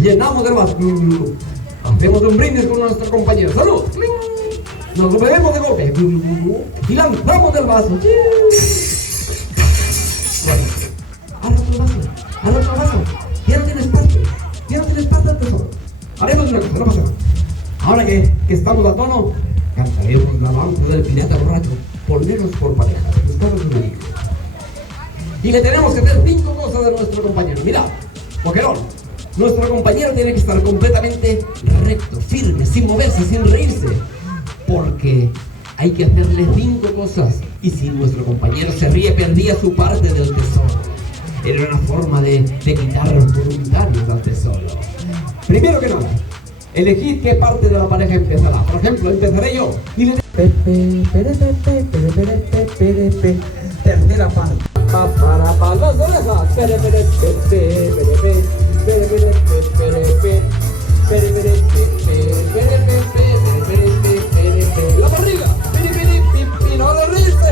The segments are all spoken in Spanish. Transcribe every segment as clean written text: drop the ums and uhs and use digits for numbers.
Llenamos el vaso. Hacemos un brindis con nuestro compañero. ¡Salud! Nos lo bebemos de golpe. Y lanzamos el vaso. Bueno, al otro vaso. Ya no tienes parte del tesoro. Haremos una cosa, no pasa nada. Ahora que estamos a tono, cantaremos la danza del pirata borracho, ponernos por pareja, Estados Unidos. Y le tenemos que hacer 5 cosas de nuestro compañero. Mira, Boquerón. Nuestro compañero tiene que estar completamente recto, firme, sin moverse, sin reírse. Porque hay que hacerle 5 cosas. Y si nuestro compañero se ríe, perdía su parte del tesoro. Era una forma de quitar voluntarios al tesoro. Primero que nada, elegid qué parte de la pareja empezará. Por ejemplo, empezaré yo. Y le tercera parte. Para las orejas. La barriga. No le reírse.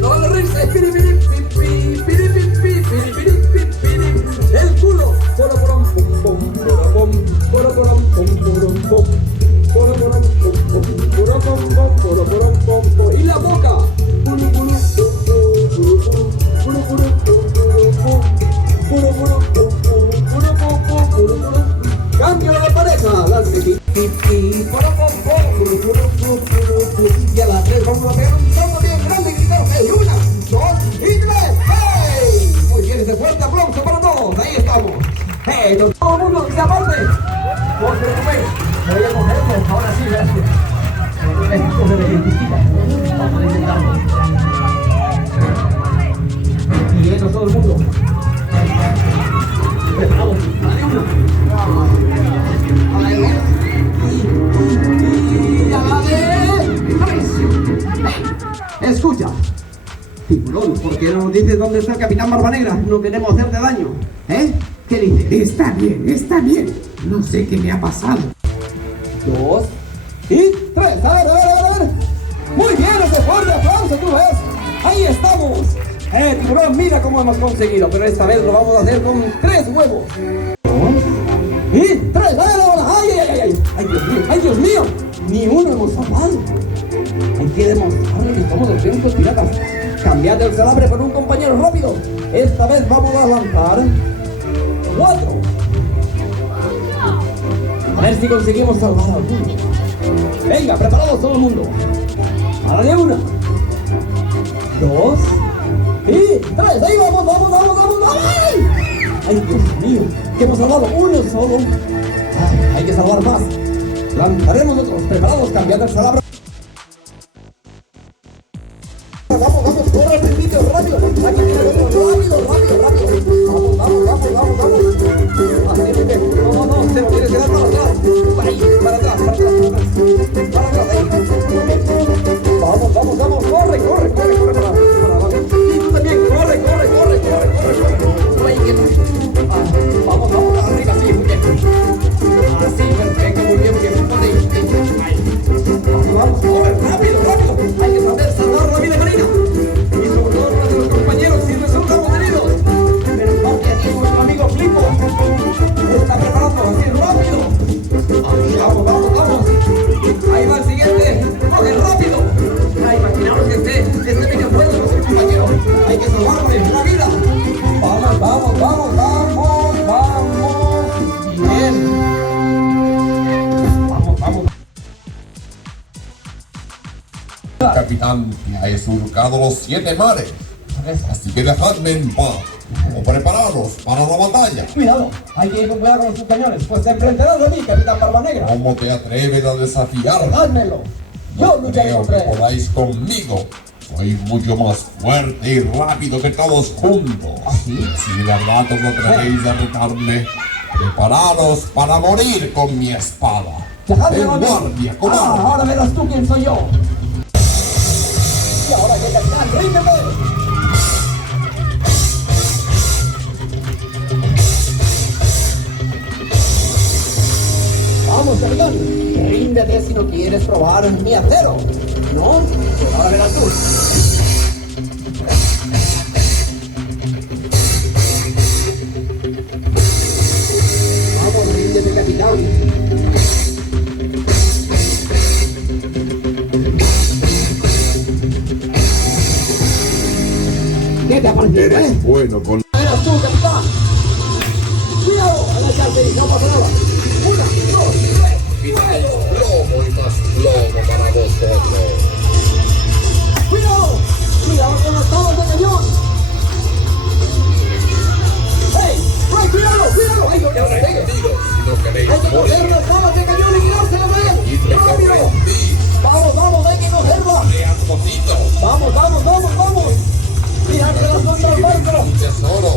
No le reírse. El culo. Y la boca. Cambio de pareja. Y a las 3 vamos a pegar un tono bien grande y gritar 1, 2 y 3. ¡Hey! Muy bien, ese fuerte aplauso para todos. Ahí estamos. ¡Hey! Todo el mundo se aparte. No se preocupen. Me voy a cogerlo. Ahora sí, gracias. Esto se me identifica. Vamos a intentarlo. Y lleno todo el mundo. Preparados. A la de 1. A la de 2. Y a la de 3. Escucha. Tiburón, ¿por qué no nos dices dónde está el Capitán Barbanegra? No queremos hacerte daño. ¿Qué dices? Está bien. No sé qué me ha pasado. 2 y 3. A ver. Muy bien, ese fuerte aplauso, tú ves. Ahí estamos. Tiburón, mira cómo hemos conseguido. Pero esta vez lo vamos a hacer con 3 huevos. 2 y 3. ¡Ay, Dios mío! Ni uno hemos salvado. Hay que demostrarle que somos auténticos piratas. Cambiad el celabre por un compañero rápido. Esta vez vamos a lanzar 4. A ver si conseguimos salvar a alguno. Venga, preparados todo el mundo. Ahora de 1, 2 y 3. Ahí vamos. ¡Ay, Dios mío! Que hemos salvado uno solo. Hay que salvar más. Lanzaremos otros. Preparados, cambiad el celabre. Vamos, corre el principio, rápido. Aquí tiene otro, rápido. Vamos. Así que, no, se tiene que dar para atrás. Ahí, para atrás. Para atrás, ahí. Vamos, corre para abajo. Y tú también, corre. Ahí, vamos, arriba, sí, muy bien. Así, perfecto, muy bien. Vamos, corre, rápido. Hay que saber salvar la vida marina. Y sobre todo nuestros compañeros si resultamos heridos. Pero vamos, aquí nuestro amigo Flipo está preparando así rápido. Vamos. Ahí va el siguiente. Capitán, ya he surcado los 7 mares. Así que dejadme en paz. O prepararos para la batalla. Cuidado, hay que ir con cuidado con sus cañones, pues te enfrentarás de mí, Capitán Barba Negra. ¿Cómo te atreves a desafiarme? Házmelo. Yo lucharé Creo que contra él. podáis conmigo. Soy mucho más fuerte y rápido que todos juntos. Si de verdad os atrevéis a retarme, prepararos para morir con mi espada. Dejadme ¡En a mí. guardia, cobarde! Ahora verás tú quién soy yo. Y ahora que capitán, ríndete. Vamos, capitán. Ríndete si no quieres probar mi acero. ¿No? Pues ahora verás tú. Vamos, ríndete, capitán. ¿Qué te ha parecido, Bueno, con ¡Eras tú, capitán! ¡Cuidado! ¡Agacharte! ¡No pasa nada! ¡Una, dos, tres! plomo y más plomo para vosotros. ¡Cuidado! ¡Cuidado con las balas de cañón! ¡Hey! ¡Ay, cuidado! ¡Cuidado! ¡Ay, no te pegues! Si no queréis ¡Hay que morir, coger las balas de cañón y quitársela a él! y me ¡Rápido! correspondís. ¡Vamos, vamos! ¡Hay que cogerlas! Leandrocito, ¡Vamos, vamos, vamos, vamos! ¡Tirárselas contra el barco! tesoro.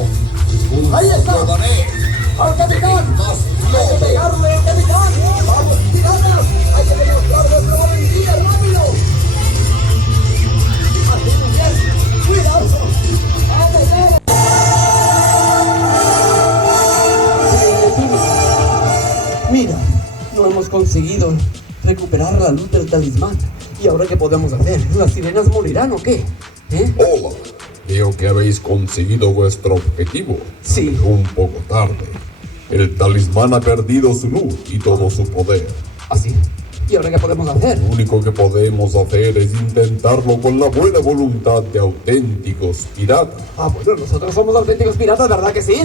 ¡Ahí está! Lo daré. ¡Al capitán! Más ¡Hay que plomo. pegarle al capitán! ¡Vamos, tiradlas! ¡Hay que demostrar nuestra valentía! ¡Rápido! ¡Así muy bien! ¡Cuidado! ¡Vamos, vamos! Mira, no hemos conseguido recuperar la luz del talismán. ¿Y ahora qué podemos hacer? ¿Las sirenas morirán o qué? ¿Eh? Hola, veo que habéis conseguido vuestro objetivo. Sí. Pero un poco tarde. El talismán ha perdido su luz y todo su poder. ¿Así? ¿Y ahora qué podemos hacer? Lo único que podemos hacer es intentarlo con la buena voluntad de auténticos piratas. Ah, bueno, nosotros somos auténticos piratas, ¿verdad que sí?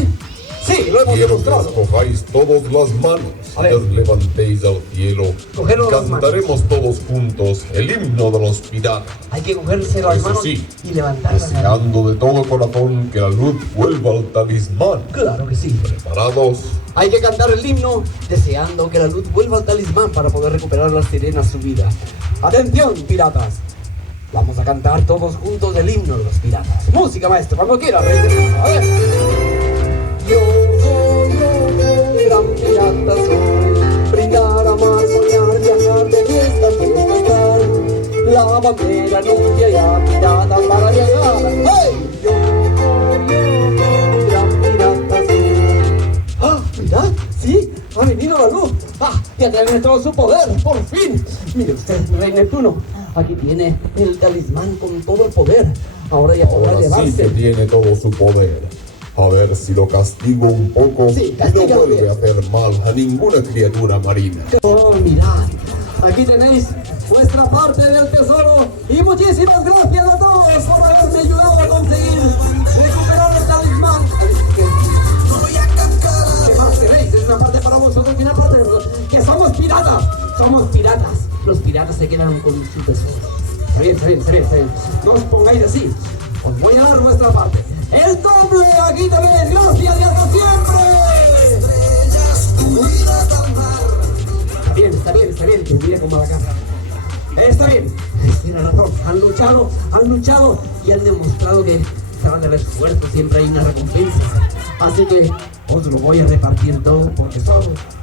Sí, lo hemos Quiero que demostrado. os cojáis todos las manos A y ver. os levantéis al cielo. Cogeros las manos. Cantaremos todos juntos el himno de los piratas. Hay que cogerse las Eso manos sí, y levantarlas. deseando de todo corazón que la luz vuelva al talismán. Claro que sí. ¿Preparados? Hay que cantar el himno deseando que la luz vuelva al talismán para poder recuperar las sirenas su vida. ¡Atención, piratas! Vamos a cantar todos juntos el himno de los piratas. Música, maestro, cuando quiera, rey del mundo. A ver. Yo soy un gran pirata, soy brindar, amar, soñar, viajar de fiesta en fiesta estar. La bandera anuncia ya pirata para llegar. ¡Hey! Yo soy un gran pirata, soy. ¡Ah! ¿Verdad? Sí, ha venido la luz. ¡Ah! Ya tiene todo su poder, por fin. Mire usted, Rey Neptuno, aquí tiene el talismán con todo el poder. Ahora ya podrá Ahora sí llevarse. que tiene todo su poder. A ver si lo castigo un poco Sí, y no castígalo vuelve bien. a hacer mal a ninguna criatura marina. Oh, mirad, aquí tenéis vuestra parte del tesoro y muchísimas gracias a todos por haberme ayudado a conseguir recuperar el talismán. ¿Qué más queréis? Es una parte para vosotros y una parte que somos piratas. Somos piratas. Los piratas se quedan con su tesoro. Está bien, está bien, está bien, está bien. No os pongáis así. Os voy a dar vuestra parte. ¡El doble! ¡Aquí tenéis! ¡Gracias y hasta siempre! Está bien, te diré cómo va la casa. Está bien, tiene razón. Han luchado y han demostrado que tras el esfuerzo siempre hay una recompensa. Así que os lo voy a repartir todo porque son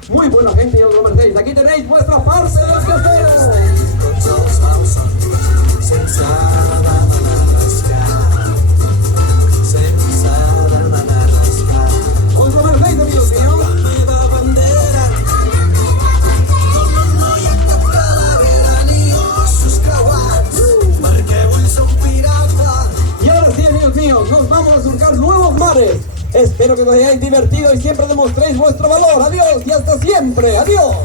muy buena gente y os lo merecéis. Aquí tenéis vuestra parte del tesoro. Os lo merecéis, amigos míos. Y ahora sí, amigos míos, nos vamos a surcar nuevos mares. Espero que os hayáis divertido y siempre demostréis vuestro valor. Adiós y hasta siempre. Adiós.